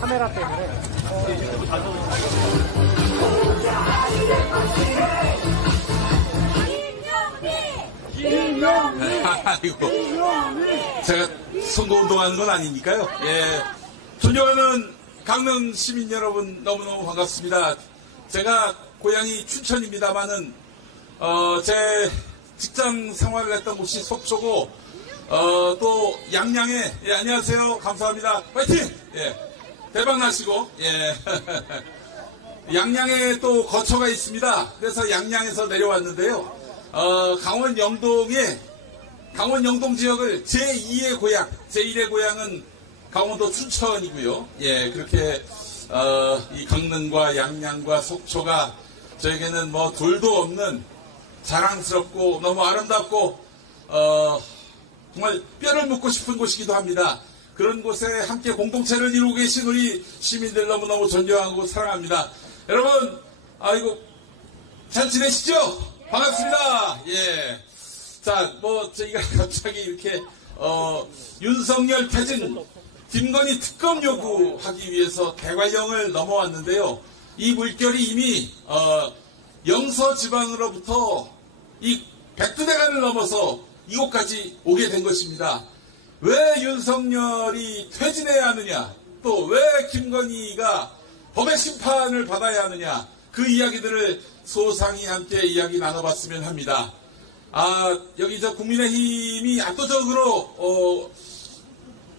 카메라 때문에. 아이고, 제가 선거운동하는 건 아니니까요. 예, 존경하는 강릉 시민 여러분 너무너무 반갑습니다. 제가 고향이 춘천입니다만은 제 직장 생활을 했던 곳이 속초고 또 양양에, 예, 안녕하세요, 감사합니다, 파이팅. 예, 대박 나시고. 예. 양양에 또 거처가 있습니다. 그래서 양양에서 내려왔는데요. 강원 영동 지역을 제2의 고향, 제1의 고향은 강원도 춘천이고요. 예, 그렇게 이 강릉과 양양과 속초가 저에게는 뭐 둘도 없는 자랑스럽고 너무 아름답고 정말 뼈를 묻고 싶은 곳이기도 합니다. 그런 곳에 함께 공동체를 이루고 계신 우리 시민들 너무너무 존경하고 사랑합니다. 여러분, 아이고, 잘 지내시죠? 반갑습니다. 예. 자, 뭐, 저희가 갑자기 이렇게, 윤석열 퇴진, 김건희 특검 요구하기 위해서 대관령을 넘어왔는데요. 이 물결이 이미, 영서지방으로부터 이 백두대간을 넘어서 이곳까지 오게 된 것입니다. 왜 윤석열이 퇴진해야 하느냐, 또 왜 김건희가 법의 심판을 받아야 하느냐, 그 이야기들을 소상히 함께 이야기 나눠봤으면 합니다. 여기 저 국민의힘이 압도적으로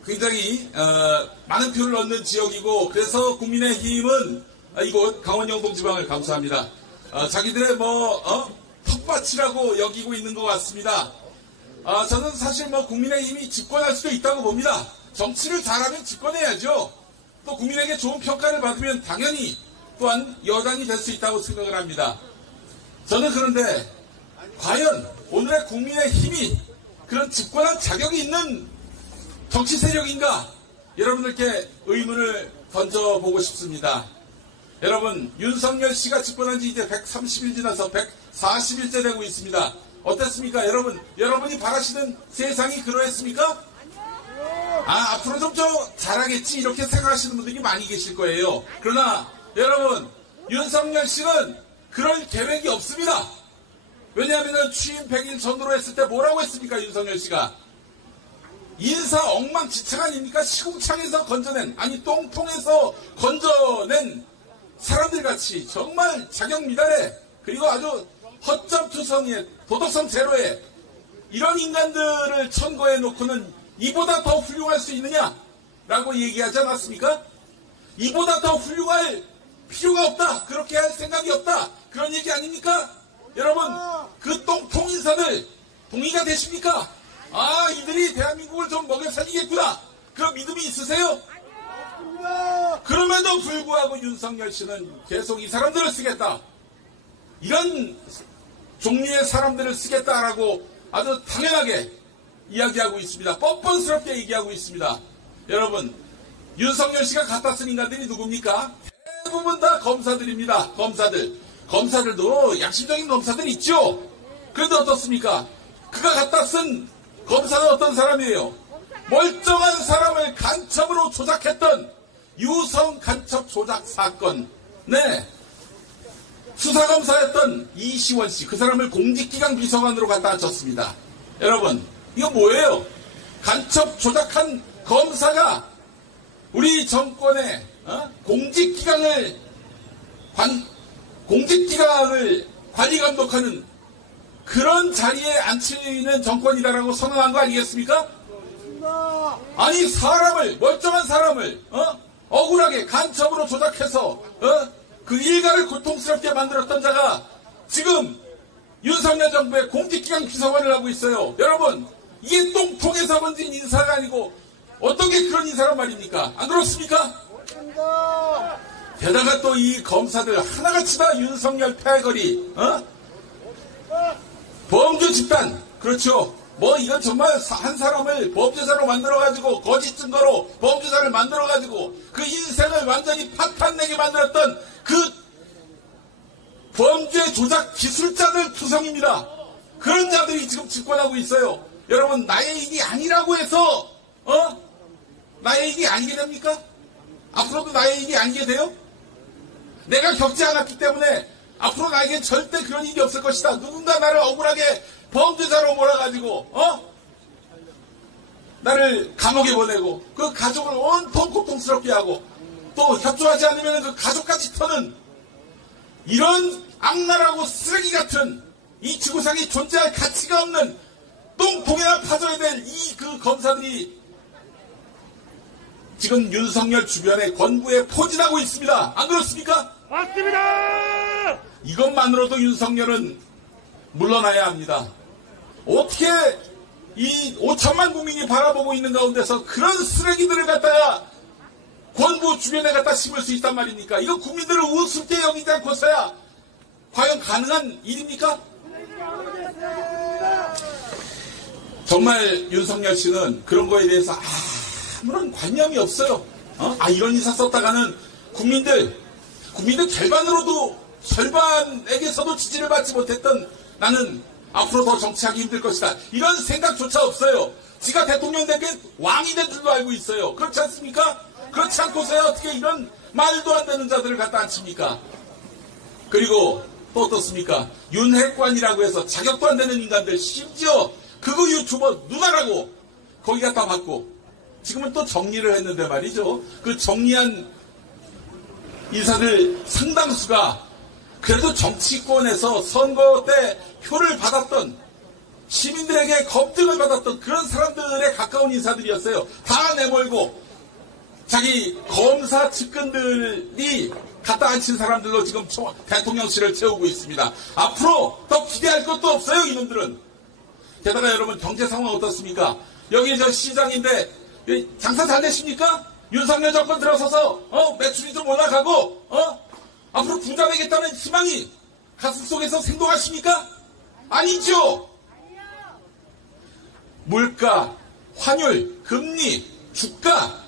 굉장히 많은 표를 얻는 지역이고, 그래서 국민의힘은 이곳 강원 영동 지방을 감사합니다. 자기들의 텃밭이라고 여기고 있는 것 같습니다. 저는 사실 국민의힘이 집권할 수도 있다고 봅니다. 정치를 잘하면 집권해야죠. 또 국민에게 좋은 평가를 받으면 당연히 또한 여당이 될 수 있다고 생각을 합니다. 저는 그런데 과연 오늘의 국민의힘이 그런 집권한 자격이 있는 정치 세력인가? 여러분들께 의문을 던져보고 싶습니다. 여러분, 윤석열 씨가 집권한 지 이제 130일 지나서 140일째 되고 있습니다. 어땠습니까? 여러분이 바라시는 세상이 그러했습니까? 앞으로 좀 잘하겠지, 이렇게 생각하시는 분들이 많이 계실 거예요. 그러나 여러분, 윤석열 씨는 그럴 계획이 없습니다. 왜냐하면 취임 100일 전으로 했을 때 뭐라고 했습니까? 윤석열 씨가 인사 엉망진창 아닙니까? 시궁창에서 건져낸, 똥통에서 건져낸 사람들 같이 정말 자격 미달에, 그리고 아주 허점투성이에, 도덕성 제로에 이런 인간들을 천거해 놓고는 이보다 더 훌륭할 수 있느냐라고 얘기하지 않았습니까? 이보다 더 훌륭할 필요가 없다, 그렇게 할 생각이 없다, 그런 얘기 아닙니까? 여러분, 그 똥통 인사들 동의가 되십니까? 이들이 대한민국을 좀 먹여 살리겠구나, 그런 믿음이 있으세요? 그럼에도 불구하고 윤석열 씨는 계속 이 사람들을 쓰겠다, 이런 종류의 사람들을 쓰겠다라고 아주 당연하게 이야기하고 있습니다. 뻔뻔스럽게 얘기하고 있습니다. 여러분, 윤석열 씨가 갖다 쓴 인간들이 누굽니까? 대부분 다 검사들입니다. 검사들도 양심적인 검사들 있죠? 그런데 어떻습니까? 그가 갖다 쓴 검사는 어떤 사람이에요? 멀쩡한 사람을 간첩으로 조작했던 유성 간첩 조작 사건, 네, 수사검사였던 이시원 씨, 그 사람을 공직기강 비서관으로 갖다 줬습니다. 여러분, 이거 뭐예요? 간첩 조작한 검사가 우리 정권의 공직기강을 관리 감독하는 그런 자리에 앉히는 정권이다라고 선언한 거 아니겠습니까? 멀쩡한 사람을 억울하게 간첩으로 조작해서 그 일가를 고통스럽게 만들었던 자가 지금 윤석열 정부의 공직기강 비서관을 하고 있어요. 여러분, 이게 똥통에서 번진 인사가 아니고 어떻게 그런 인사란 말입니까? 안 그렇습니까? 게다가 또 이 검사들 하나같이 다 윤석열 패거리, 범죄 집단, 그렇죠. 이건 정말 한 사람을 범죄자로 만들어가지고, 거짓 증거로 범죄자를 만들어가지고 그 인생을 완전히 파탄내게 만들었던 그 범죄 조작 기술자들 투성입니다. 그런 자들이 지금 집권하고 있어요. 여러분, 나의 일이 아니라고 해서 나의 일이 아니게 됩니까? 앞으로도 나의 일이 아니게 돼요? 내가 겪지 않았기 때문에 앞으로 나에겐 절대 그런 일이 없을 것이다. 누군가 나를 억울하게 범죄자로 몰아가지고 나를 감옥에 보내고 그 가족을 온통 고통스럽게 하고 또 협조하지 않으면 그 가족까지 터는 이런 악랄하고 쓰레기 같은 이 지구상에 존재할 가치가 없는 똥통에나 파져야 될 이 그 검사들이 지금 윤석열 주변에 권부에 포진하고 있습니다. 안 그렇습니까? 맞습니다. 이것만으로도 윤석열은 물러나야 합니다. 어떻게 이 5천만 국민이 바라보고 있는 가운데서 그런 쓰레기들을 갖다가 권부 주변에 갖다 심을 수 있단 말입니까? 이거 국민들을 우습게 여기지 않고서야 과연 가능한 일입니까? 정말 윤석열 씨는 그런 거에 대해서 아무런 관념이 없어요. 이런 인사 썼다가는 국민들 절반에게서도 지지를 받지 못했던 나는 앞으로 더 정치하기 힘들 것이다. 이런 생각조차 없어요. 지가 대통령 되게 왕이 된 줄도 알고 있어요. 그렇지 않습니까? 그렇지 않고서야 어떻게 이런 말도 안 되는 자들을 갖다 앉힙니까? 그리고 또 어떻습니까? 윤핵관이라고 해서 자격도 안 되는 인간들, 심지어 그거 유튜버 누나라고 거기 갖다 받고 지금은 또 정리를 했는데 말이죠. 그 정리한 인사들 상당수가 그래도 정치권에서 선거 때 표를 받았던 시민들에게 검증을 받았던 그런 사람들에 가까운 인사들이었어요. 다 내몰고 자기 검사 측근들이 갖다 앉힌 사람들로 지금 대통령실을 채우고 있습니다. 앞으로 더 기대할 것도 없어요, 이놈들은. 게다가 여러분 경제 상황 어떻습니까? 여기 저 시장인데 장사 잘 되십니까? 윤석열 정권 들어서서 매출이 좀 올라가고 앞으로 부자 되겠다는 희망이 가슴속에서 생동하십니까? 아니죠. 물가, 환율, 금리, 주가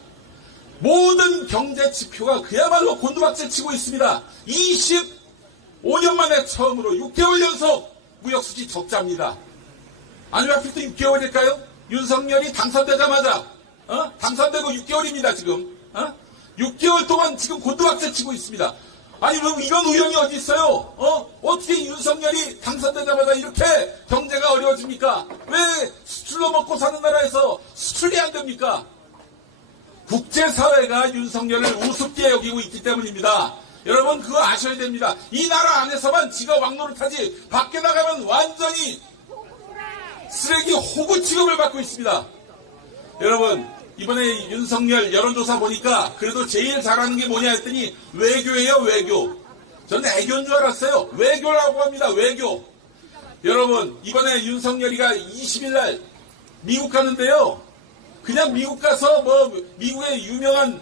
모든 경제 지표가 그야말로 곤두박질 치고 있습니다. 25년 만에 처음으로 6개월 연속 무역수지 적자입니다. 아니면 하필 또 6개월일까요? 윤석열이 당선되자마자 당선되고 6개월입니다 지금. 6개월 동안 지금 곤두박질 치고 있습니다. 아니 뭐 이런 우연이 어디 있어요? 어떻게 윤석열이 당선되자마자 이렇게 경제가 어려워집니까? 왜 수출로 먹고 사는 나라에서 수출이 안 됩니까? 국제사회가 윤석열을 우습게 여기고 있기 때문입니다. 여러분 그거 아셔야 됩니다. 이 나라 안에서만 지가 왕노릇하지 밖에 나가면 완전히 쓰레기 호구 취급을 받고 있습니다. 여러분 이번에 윤석열 여론조사 보니까 그래도 제일 잘하는 게 뭐냐 했더니 외교예요. 외교. 저는 애교인 줄 알았어요. 외교라고 합니다. 외교. 여러분 이번에 윤석열이가 20일날 미국 가는데요. 그냥 미국 가서 뭐 미국의 유명한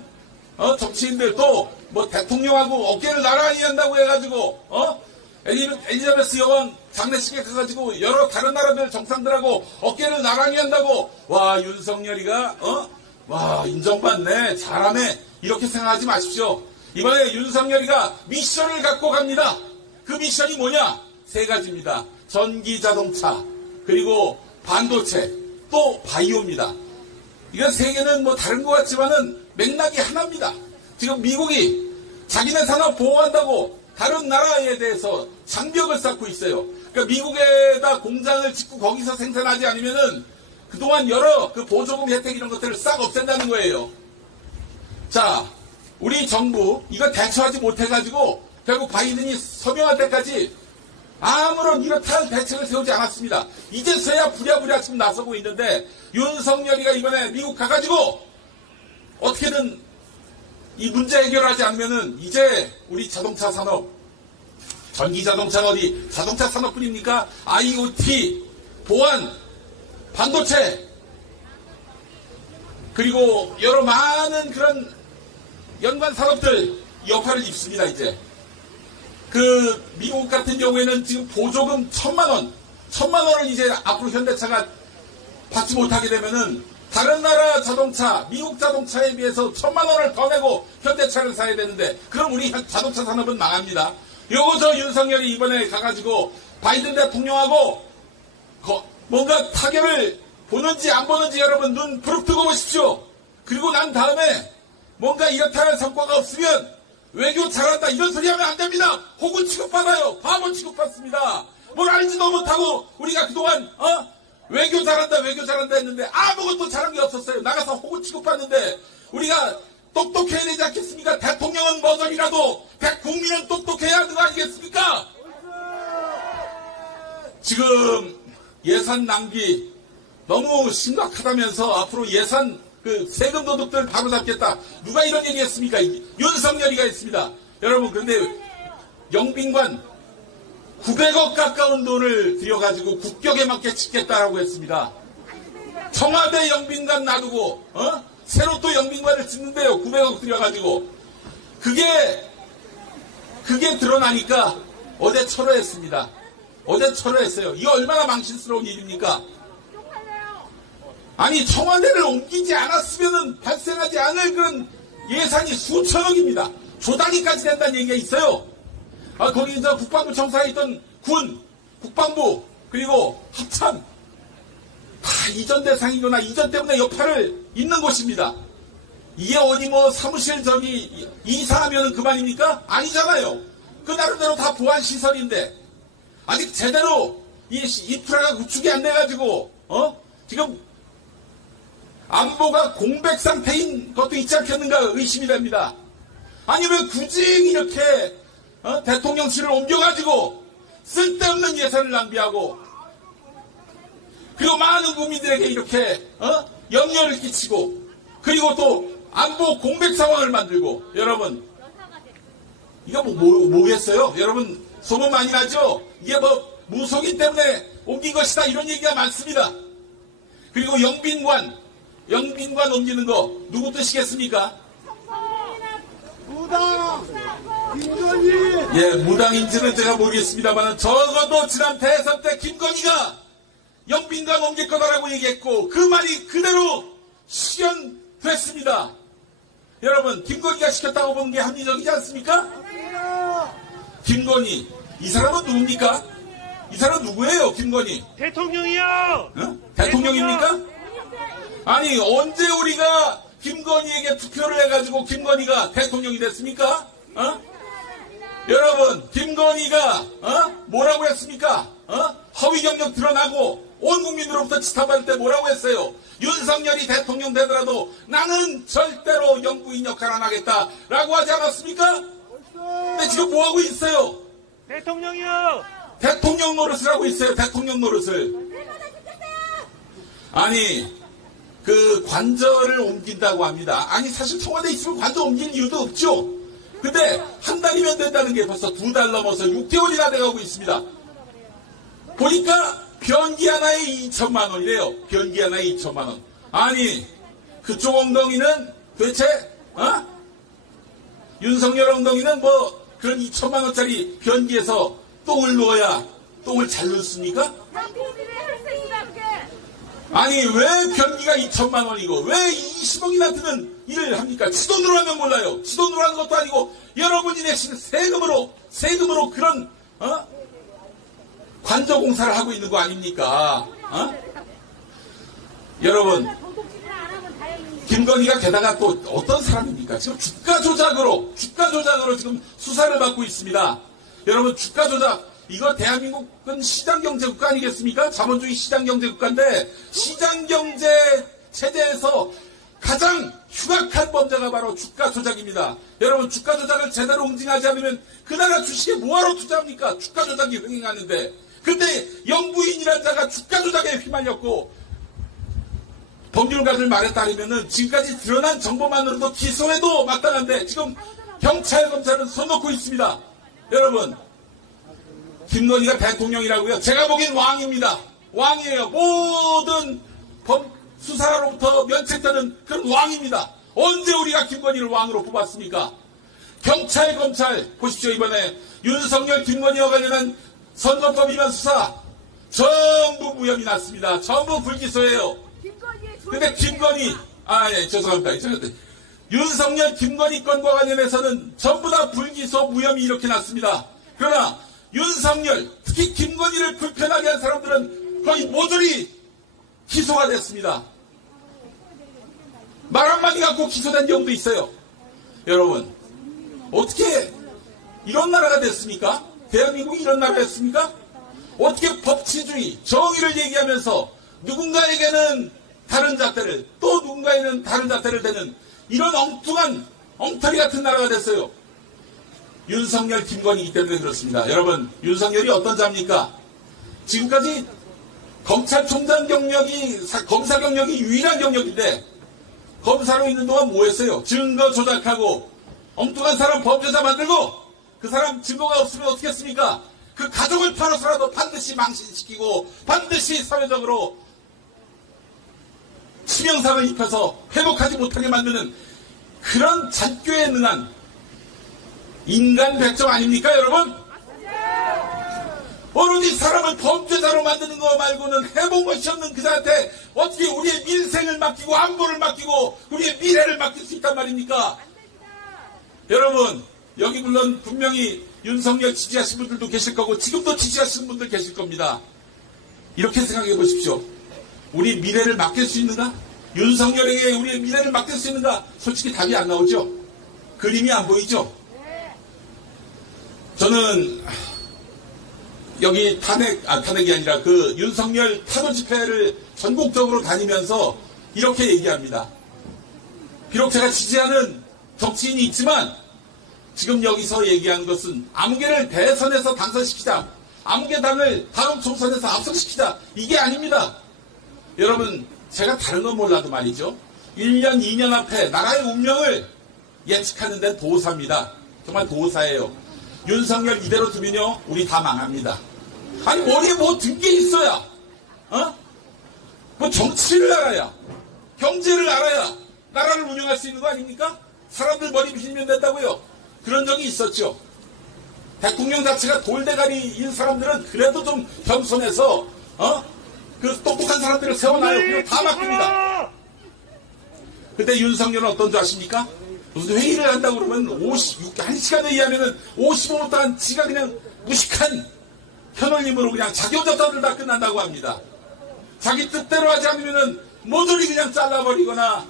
정치인들 또 뭐 대통령하고 어깨를 나란히 한다고 해가지고 엘리자베스 여왕 장례식에 가가지고 여러 다른 나라들 정상들하고 어깨를 나란히 한다고 와 윤석열이가 와 인정받네 잘하네 이렇게 생각하지 마십시오. 이번에 윤석열이가 미션을 갖고 갑니다. 그 미션이 뭐냐? 세 가지입니다. 전기자동차 그리고 반도체 또 바이오입니다. 이건 세계는 뭐 다른 것 같지만은 맥락이 하나입니다. 지금 미국이 자기네 산업 보호한다고 다른 나라에 대해서 장벽을 쌓고 있어요. 그러니까 미국에다 공장을 짓고 거기서 생산하지 않으면은 그동안 여러 그 보조금 혜택 이런 것들을 싹 없앤다는 거예요. 자, 우리 정부 이거 대처하지 못해가지고 결국 바이든이 서명할 때까지 아무런 이렇다는 대책을 세우지 않았습니다. 이제서야 부랴부랴 지금 나서고 있는데 윤석열이가 이번에 미국 가가지고 어떻게든 이 문제 해결하지 않으면은 이제 우리 자동차 산업, 전기자동차가 어디 자동차 산업뿐입니까? IoT, 보안, 반도체, 그리고 여러 많은 그런 연관 산업들 여파를 입습니다, 이제. 그 미국 같은 경우에는 지금 보조금 1,000만 원을 이제 앞으로 현대차가 받지 못하게 되면은 다른 나라 자동차, 미국 자동차에 비해서 1,000만 원을 더 내고 현대차를 사야 되는데 그럼 우리 자동차 산업은 망합니다. 요거 윤석열이 이번에 가가지고 바이든 대통령하고 뭔가 타결을 보는지 안 보는지 여러분 눈 부릅뜨고 보십시오. 그리고 난 다음에 뭔가 이렇다 할 성과가 없으면 외교 잘한다 이런 소리 하면 안 됩니다. 혹은 취급받아요. 바보 취급받습니다. 뭘 알지도 못하고 우리가 그동안 외교 잘한다 했는데 아무것도 잘한 게 없었어요. 나가서 혹은 취급받는데 우리가 똑똑해야 되지 않겠습니까? 대통령은 머저리라도 국민은 똑똑해야 하는 거 아니겠습니까? 지금 예산 낭비 너무 심각하다면서 앞으로 예산 세금 도둑들 바로잡겠다. 누가 이런 얘기 했습니까? 윤석열이가 했습니다. 여러분, 그런데 영빈관 900억 가까운 돈을 들여가지고 국격에 맞게 짓겠다라고 했습니다. 청와대 영빈관 놔두고 새로 또 영빈관을 짓는데요. 900억 들여가지고 그게 드러나니까 어제 철회했습니다. 어제 철회했어요. 이거 얼마나 망신스러운 일입니까? 아니, 청와대를 옮기지 않았으면 발생하지 않을 그런 예산이 수천억입니다. 조단위까지 된다는 얘기가 있어요. 거기 국방부 청사에 있던 군, 국방부, 그리고 합참 다 이전 대상이거나 이전 때문에 여파를 잇는 곳입니다. 이게 어디 사무실 이사하면 그만입니까? 아니잖아요. 그 나름대로 다 보안시설인데 아직 제대로 이 인프라가 구축이 안 돼가지고 지금 안보가 공백 상태인 것도 있지 않겠는가 의심이 됩니다. 아니 왜 굳이 이렇게 대통령실을 옮겨가지고 쓸데없는 예산을 낭비하고 그리고 많은 국민들에게 이렇게 염려를 끼치고 그리고 또 안보 공백 상황을 만들고 여러분 이거 뭐겠어요? 여러분 소문 많이 나죠? 이게 무속인 때문에 옮긴 것이다 이런 얘기가 많습니다. 그리고 영빈관 옮기는 거 누구 뜻이겠습니까? 무당! 김건희! 예, 무당인지는 제가 모르겠습니다만 적어도 지난 대선 때 김건희가 영빈관 옮길 거다라고 얘기했고 그 말이 그대로 실현됐습니다. 여러분 김건희가 시켰다고 보는 게 합리적이지 않습니까? 김건희 이 사람은 누굽니까? 이 사람 누구예요? 김건희 대통령이요! 대통령입니까? 아니 언제 우리가 김건희에게 투표를 해가지고 김건희가 대통령이 됐습니까? 여러분 김건희가 뭐라고 했습니까? 허위 경력 드러나고 온 국민으로부터 지탄받을 때 뭐라고 했어요? 윤석열이 대통령 되더라도 나는 절대로 영부인 역할 안 하겠다라고 하지 않았습니까? 근데 지금 뭐하고 있어요? 대통령이요! 대통령 노릇을 하고 있어요. 대통령 노릇을. 아니 그 관저를 옮긴다고 합니다. 아니 사실 청와대에 있으면 관저 옮길 이유도 없죠. 근데 한 달이면 된다는 게 벌써 2달 넘어서 6개월이나 돼가고 있습니다. 보니까 변기 하나에 2천만 원이래요. 변기 하나에 2천만 원. 아니 그쪽 엉덩이는 도대체 윤석열 엉덩이는 그런 2천만 원짜리 변기에서 똥을 넣어야 똥을 잘 넣습니까? 아니 왜 변기가 2천만 원이고 왜 20억이나 드는 일을 합니까? 지돈으로 하면 몰라요. 지돈으로 하는 것도 아니고 여러분이 내신 세금으로 그런 관저 공사를 하고 있는 거 아닙니까? 여러분 김건희가 게다가 또 어떤 사람입니까? 지금 주가 조작으로 지금 수사를 받고 있습니다. 여러분 주가 조작 이거 대한민국은 시장경제국가 아니겠습니까? 자본주의 시장경제국가인데 시장경제 체제에서 가장 흉악한 범죄가 바로 주가 조작입니다. 여러분 주가 조작을 제대로 응징하지 않으면 그 나라 주식에 뭐하러 투자합니까? 주가 조작이 흥행하는데 근데 영부인이라는 자가 주가 조작에 휘말렸고 법률가들 말에 따르면 지금까지 드러난 정보만으로도 기소해도 마땅한데 지금 경찰 검찰은 손 놓고 있습니다. 여러분 김건희가 대통령이라고요? 제가 보기엔 왕입니다. 왕이에요. 모든 수사로부터 면책되는 그런 왕입니다. 언제 우리가 김건희를 왕으로 뽑았습니까? 경찰, 검찰 보십시오. 이번에 윤석열, 김건희와 관련한 선거법 위반 수사 전부 무혐의 났습니다. 전부 불기소예요. 근데 김건희 죄송합니다. 윤석열, 김건희 건과 관련해서는 전부 다 불기소, 무혐의 이렇게 났습니다. 그러나 윤석열, 특히 김건희를 불편하게 한 사람들은 거의 모조리 기소가 됐습니다. 말 한마디 갖고 기소된 경우도 있어요. 여러분, 어떻게 이런 나라가 됐습니까? 대한민국이 이런 나라였습니까? 어떻게 법치주의, 정의를 얘기하면서 누군가에게는 다른 잣대를, 또 누군가에는 다른 잣대를 대는 이런 엉뚱한 엉터리 같은 나라가 됐어요. 윤석열, 김건희이기 때문에 그렇습니다. 여러분, 윤석열이 어떤 자입니까? 지금까지 검찰총장 경력이, 검사 경력이 유일한 경력인데 검사로 있는 동안 뭐 했어요? 증거 조작하고 엉뚱한 사람 범죄자 만들고 그 사람 증거가 없으면 어떻게 했습니까? 그 가족을 팔아서라도 반드시 망신시키고 반드시 사회적으로 치명상을 입혀서 회복하지 못하게 만드는 그런 잔꾀에 능한 인간 백정 아닙니까, 여러분? 오로지 사람을 범죄자로 만드는 거 말고는 해본 것이 없는 그자한테 어떻게 우리의 민생을 맡기고 안보를 맡기고 우리의 미래를 맡길 수 있단 말입니까? 여러분, 여기 물론 분명히 윤석열 지지하신 분들도 계실 거고 지금도 지지하시는 분들 계실 겁니다. 이렇게 생각해 보십시오. 우리 미래를 맡길 수 있는가? 윤석열에게 우리의 미래를 맡길 수 있는가? 솔직히 답이 안 나오죠? 그림이 안 보이죠? 저는 여기 탄핵이 아니라 그 윤석열 타도 집회를 전국적으로 다니면서 이렇게 얘기합니다. 비록 제가 지지하는 정치인이 있지만 지금 여기서 얘기하는 것은 아무개를 대선에서 당선시키자, 아무개 당을 다음 총선에서 압승시키자, 이게 아닙니다. 여러분, 제가 다른 건 몰라도 말이죠. 1년, 2년 앞에 나라의 운명을 예측하는 데는 도사입니다. 정말 도사예요. 윤석열 이대로 두면요, 우리 다 망합니다. 아니, 머리에 뭐 든 게 있어야, 뭐 정치를 알아야, 경제를 알아야 나라를 운영할 수 있는 거 아닙니까? 사람들 머리 비비면 된다고요. 그런 적이 있었죠. 대통령 자체가 돌대가리인 사람들은 그래도 좀 겸손해서, 그 똑똑한 사람들을 세워놔요. 그리고 다 맡깁니다. 근데 윤석열은 어떤 줄 아십니까? 무슨 회의를 한다고 그러면 1시간 회의하면은 55분 동안 지가 그냥 무식한 현월님으로 그냥 자기 혼자 떠들다 끝난다고 합니다. 자기 뜻대로 하지 않으면은 모조리 그냥 잘라버리거나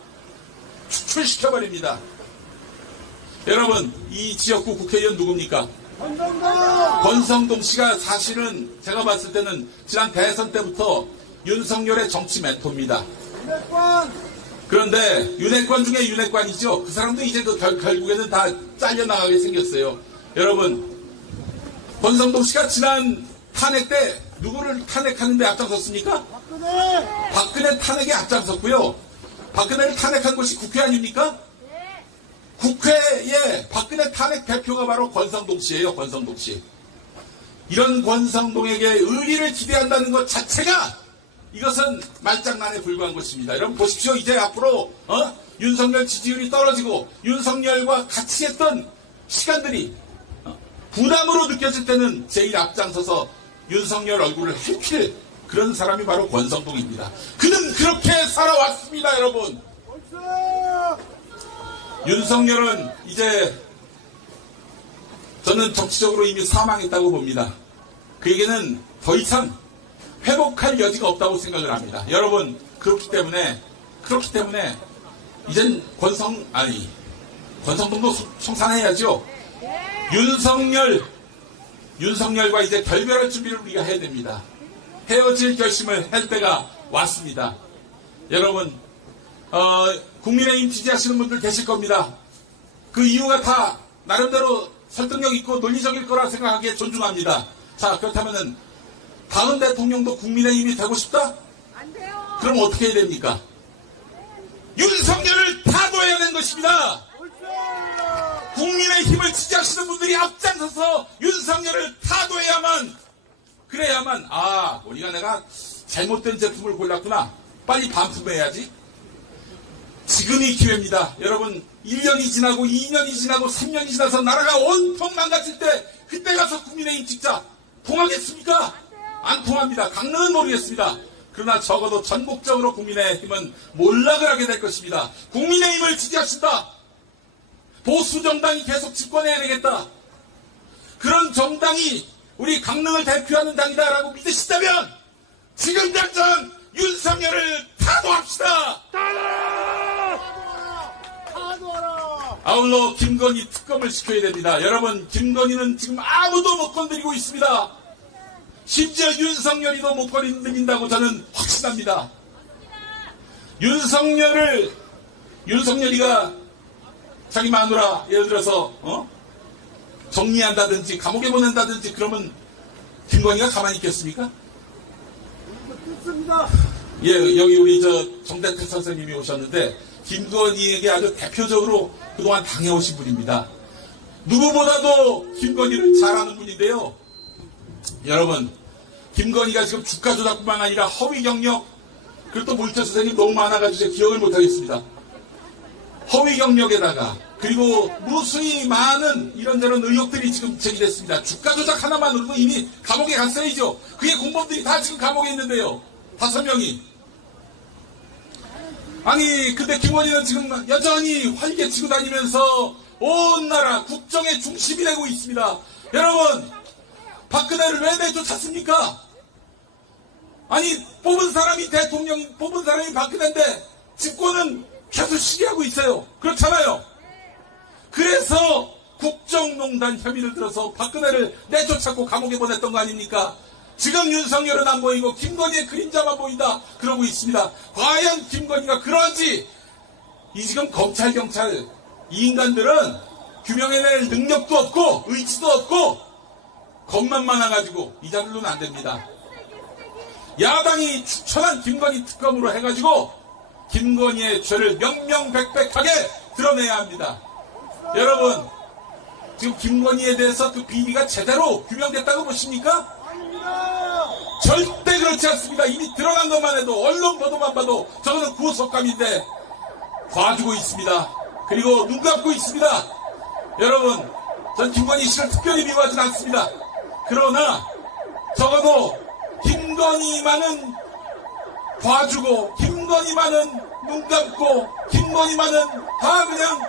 추출시켜버립니다. 여러분, 이 지역구 국회의원 누굽니까? 권성동 씨가 사실은 제가 봤을 때는 지난 대선 때부터 윤석열의 정치 멘토입니다. 그런데 윤핵관 중에 윤핵관이죠. 그 사람도 이제 결국에는 다 잘려나가게 생겼어요. 여러분, 권성동 씨가 지난 탄핵 때 누구를 탄핵하는데 앞장섰습니까? 박근혜 탄핵에 앞장섰고요. 박근혜를 탄핵한 곳이 국회 아닙니까? 국회에 박근혜 탄핵 대표가 바로 권성동 씨예요. 권성동 씨. 이런 권성동에게 의리를 기대한다는 것 자체가 이것은 말장난에 불과한 것입니다. 여러분 보십시오. 이제 앞으로 윤석열 지지율이 떨어지고 윤석열과 같이 했던 시간들이 부담으로 느껴질 때는 제일 앞장서서 윤석열 얼굴을 핥힐 그런 사람이 바로 권성동입니다. 그는 그렇게 살아왔습니다. 여러분. 윤석열은 이제 저는 정치적으로 이미 사망했다고 봅니다. 그에게는 더 이상 회복할 여지가 없다고 생각을 합니다. 여러분, 그렇기 때문에 이젠 권성동도 청산해야죠. 윤석열과 이제 결별할 준비를 우리가 해야 됩니다. 헤어질 결심을 할 때가 왔습니다. 여러분, 국민의힘 지지하시는 분들 계실 겁니다. 그 이유가 다 나름대로 설득력 있고 논리적일 거라 생각하기에 존중합니다. 자, 그렇다면은 다음 대통령도 국민의힘이 되고 싶다? 안 돼요. 그럼 어떻게 해야 됩니까? 윤석열을 타도해야 되는 것입니다. 국민의힘을 지지하시는 분들이 앞장서서 윤석열을 그래야만 우리가 내가 잘못된 제품을 골랐구나. 빨리 반품해야지. 지금이 기회입니다. 여러분, 1년이 지나고 2년이 지나고 3년이 지나서 나라가 온통 망가질 때 그때 가서 국민의힘 찍자. 통하겠습니까? 안 통합니다. 강릉은 모르겠습니다. 그러나 적어도 전국적으로 국민의힘은 몰락을 하게 될 것입니다. 국민의힘을 지지하신다. 보수 정당이 계속 집권해야 되겠다. 그런 정당이 우리 강릉을 대표하는 당이다라고 믿으시다면 지금 당장 윤석열을 타도합시다. 아울러 김건희 특검을 시켜야 됩니다. 여러분, 김건희는 지금 아무도 못 건드리고 있습니다. 심지어 윤석열이도 못 건드린다고 저는 확신합니다. 윤석열이가 자기 마누라 예를 들어서 정리한다든지 감옥에 보낸다든지 그러면 김건희가 가만히 있겠습니까? 예, 여기 우리 정대태 선생님이 오셨는데 김건희에게 아주 대표적으로 그동안 당해오신 분입니다. 누구보다도 김건희를 잘 아는 분인데요. 여러분, 김건희가 지금 주가 조작뿐만 아니라 허위 경력, 그리고 또 물자 선생님 너무 많아가지고 제가 기억을 못하겠습니다. 허위 경력에다가 그리고 무수히 많은 이런저런 의혹들이 지금 제기됐습니다. 주가 조작 하나만으로도 이미 감옥에 갔어야죠. 그게 공범들이 다 지금 감옥에 있는데요. 5명이. 아니, 근데 김건희는 지금 여전히 활개치고 다니면서 온 나라 국정의 중심이 되고 있습니다. 여러분, 박근혜를 왜 내쫓았습니까? 아니, 뽑은 사람이 박근혜인데 집권은 계속 시기하고 있어요. 그렇잖아요. 그래서 국정농단 혐의를 들어서 박근혜를 내쫓았고 감옥에 보냈던 거 아닙니까? 지금 윤석열은 안 보이고 김건희의 그림자만 보인다 그러고 있습니다. 과연 김건희가 그런지 이 지금 검찰 경찰 이 인간들은 규명해낼 능력도 없고 의지도 없고 겁만 많아가지고 이 자리로는 안 됩니다. 야당이 추천한 김건희 특검으로 해가지고 김건희의 죄를 명명백백하게 드러내야 합니다. 여러분, 지금 김건희에 대해서 그 비리가 제대로 규명됐다고 보십니까? 절대 그렇지 않습니다. 이미 드러난 것만 해도 언론 보도만 봐도 저거는 구속감인데 봐주고 있습니다. 그리고 눈 감고 있습니다. 여러분, 전 김건희 씨를 특별히 미워하진 않습니다. 그러나 적어도 김건희만은 봐주고 김건희만은 눈 감고 김건희만은 다 그냥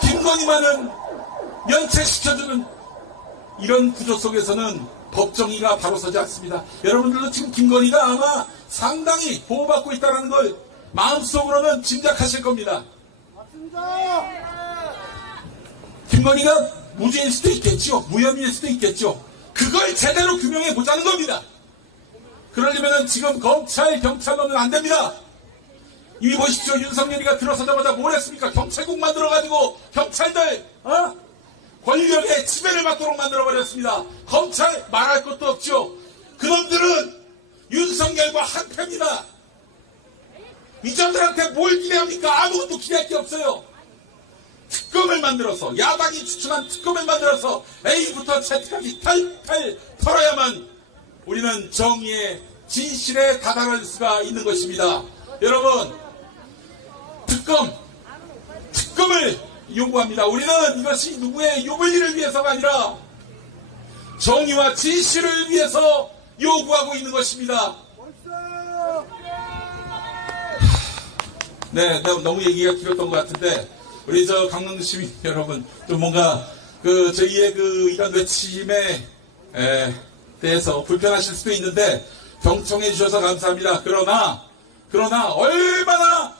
김건희만은 면책시켜주는 이런 구조 속에서는 법정의가 바로 서지 않습니다. 여러분들도 지금 김건희가 아마 상당히 보호받고 있다는 걸 마음속으로는 짐작하실 겁니다. 맞습니다. 김건희가 무죄일 수도 있겠죠. 무혐의일 수도 있겠죠. 그걸 제대로 규명해 보자는 겁니다. 그러려면 지금 검찰, 경찰로는 안 됩니다. 이미 보십시오. 윤석열이가 들어서자마자 뭘 했습니까? 경찰국 만들어가지고 경찰들 권력의 지배를 받도록 만들어버렸습니다. 검찰 말할 것도 없죠. 그놈들은 윤석열과 한패입니다. 이자들한테 뭘 기대합니까? 아무것도 기대할 게 없어요. 특검을 만들어서 야당이 추천한 특검을 만들어서 A부터 Z까지 탈탈 털어야만 우리는 정의의 진실에 다다를 수가 있는 것입니다. 여러분, 특검을 요구합니다. 우리는 이것이 누구의 유불리를 위해서가 아니라 정의와 진실을 위해서 요구하고 있는 것입니다. 네, 너무 얘기가 길었던 것 같은데 우리 강릉 시민 여러분 좀 뭔가 저희의 이런 외침에 대해서 불편하실 수도 있는데 경청해 주셔서 감사합니다. 그러나 얼마나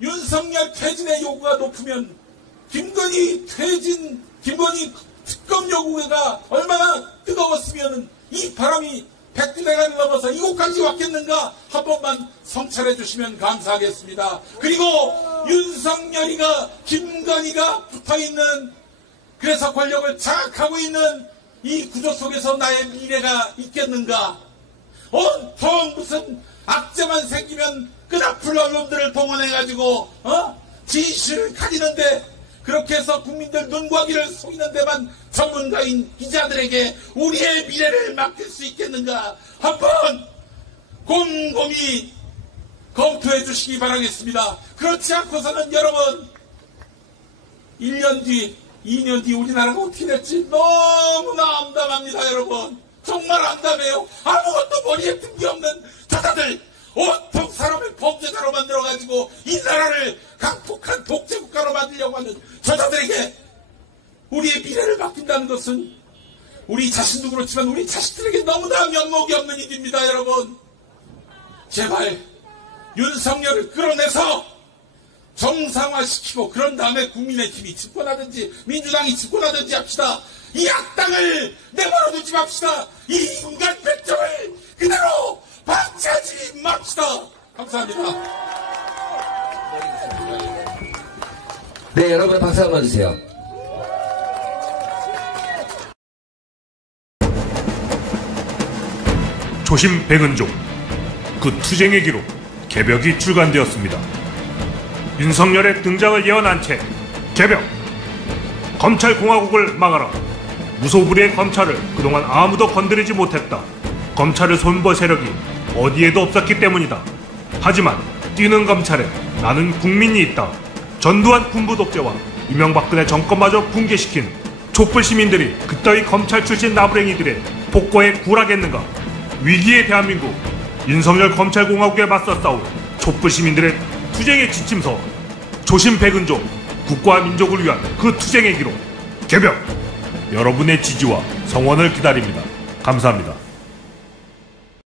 윤석열 퇴진의 요구가 높으면 김건희 특검 요구가 얼마나 뜨거웠으면 이 바람이 백두대간을 넘어서 이곳까지 왔겠는가 한 번만 성찰해 주시면 감사하겠습니다. 그리고 윤석열이가 김건희가 붙어있는 그래서 권력을 장악하고 있는 이 구조 속에서 나의 미래가 있겠는가? 온통 무슨 악재만 생기면 끈아풀 언론들을 동원해가지고 진실을 가리는데 그렇게 해서 국민들 눈과 귀를 속이는 데만 전문가인 기자들에게 우리의 미래를 맡길 수 있겠는가? 한번 곰곰이 검토해 주시기 바라겠습니다. 그렇지 않고서는 여러분 1년 뒤 2년 뒤 우리나라가 어떻게 될지 너무나 암담합니다. 여러분 정말 암담해요. 아무것도 머리에 든 게 없는 저자들 온통 사람을 범죄자로 만들어가지고 이 나라를 강폭한 독재국가로 만들려고 하는 저자들에게 우리의 미래를 맡긴다는 것은 우리 자신도 그렇지만 우리 자식들에게 너무나 면목이 없는 일입니다. 여러분 제발 윤석열을 끌어내서 정상화시키고 그런 다음에 국민의힘이 집권하든지 민주당이 집권하든지 합시다. 이 악당을 내버려 두지 맙시다. 이 인간 백정을 그대로 방치하지 맙시다. 감사합니다. 네, 여러분 박수 한번 주세요. 조심 백은종, 그 투쟁의 기록 개벽이 출간되었습니다. 윤석열의 등장을 예언한 채 개벽! 검찰공화국을 막아라. 무소불위의 검찰을 그동안 아무도 건드리지 못했다. 검찰을 손볼 세력이 어디에도 없었기 때문이다. 하지만 뛰는 검찰에 나는 국민이 있다. 전두환 군부 독재와 이명박근혜 정권마저 붕괴시킨 촛불 시민들이 그따위 검찰 출신 나부랭이들의 복고에 굴하겠는가? 위기의 대한민국, 윤석열 검찰공화국에 맞서 싸울 촛불 시민들의 투쟁의 지침서, 조심 백은종, 국가와 민족을 위한 그 투쟁의 기록 개벽! 여러분의 지지와 성원을 기다립니다. 감사합니다.